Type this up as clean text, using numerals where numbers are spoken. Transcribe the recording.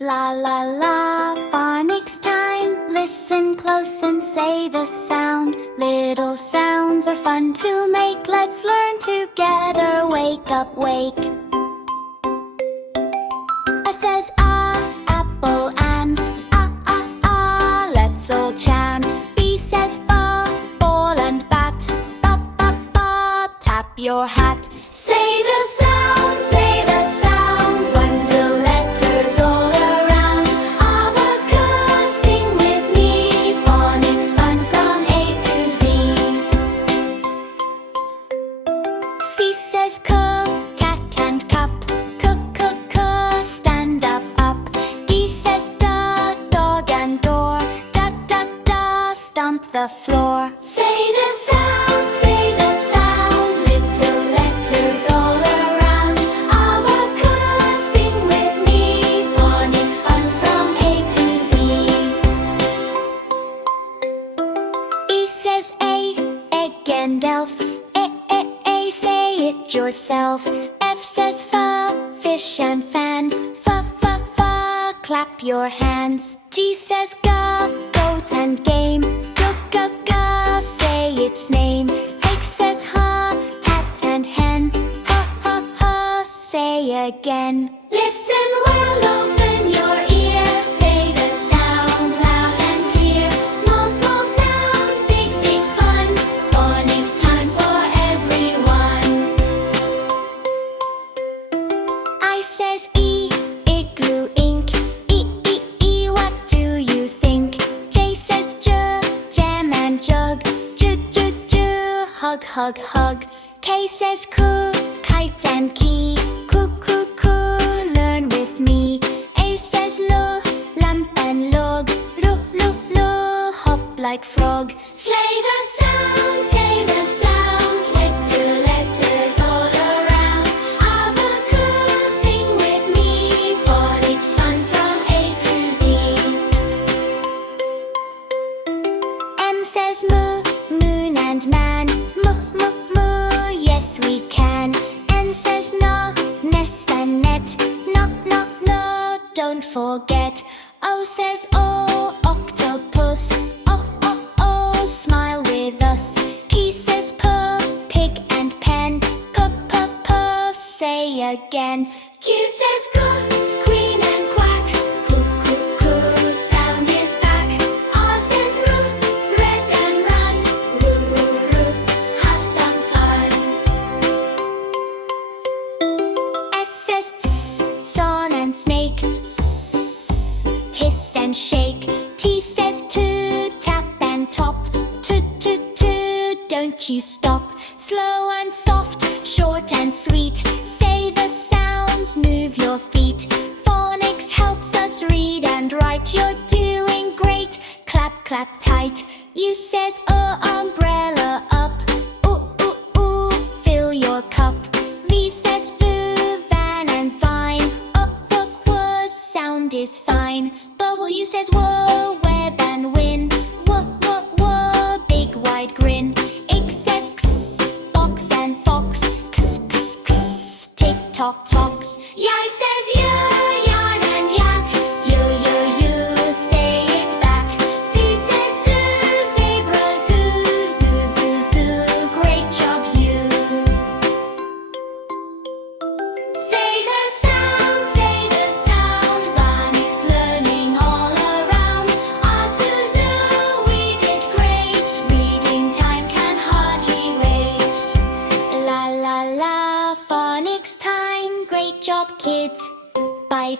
La la la, phonics time. Listen close and say the sound. Little sounds are fun to make. Let's learn together. Wake up, wake. A says apple and let's all chant. B says ball and bat. Tap your hat. Say the sound, say the sound. 1, 2 letters all around. Abacus, sing with me. Phonics fun from A to Z. C says cat and cup. Stand up, up. D says dog and door. Stomp the floor. Say the sound, say the sound. Little letters all around. Abacus, sing with me. Phonics fun from A to Z. E says egg and elf. A, say it yourself. F says fish and fan. Clap your hands. G says goat and game. Say its name. H says hat and hen. Say again. Listen well, open your ear. Say the sound loud and clear. Small sounds, big fun. Phonics time for everyone. I says igloo ink. What do you think? J says jam and jug. Hug. K says kite and key. Learn with me. A says lump and log. Hop like frog. Slay the sound, say the sound. Little letters all around. Abacus, sing with me. Phonics fun from A to Z. M says moon and man. Yes we can. N says nest and net. No, don't forget. O says octopus. Smile with us. P says pig and pen. Say again. Q says queen and quack. Sound is back. R says red and run. Roo, have some fun. S says son and snake. Hiss and shake. T says tap and top. Don't you stop. Slow and soft, short and sweet. Say the sounds, move your feet. Phonics helps us read and write. You're doing great. Clap tight. U says umbrella up. Ooh, fill your cup. V says van and vine. Sound is fine. W says web and win. Big wide grin. X says box and fox. Tick tock tocks. Y says yarn and yak. You say it back. Z says zebra zoo. Great job you. Say the sound, phonics learning all around. R to zoo, we did great. Reading time can hardly wait. La, phonics time. Great job, kids. Bye.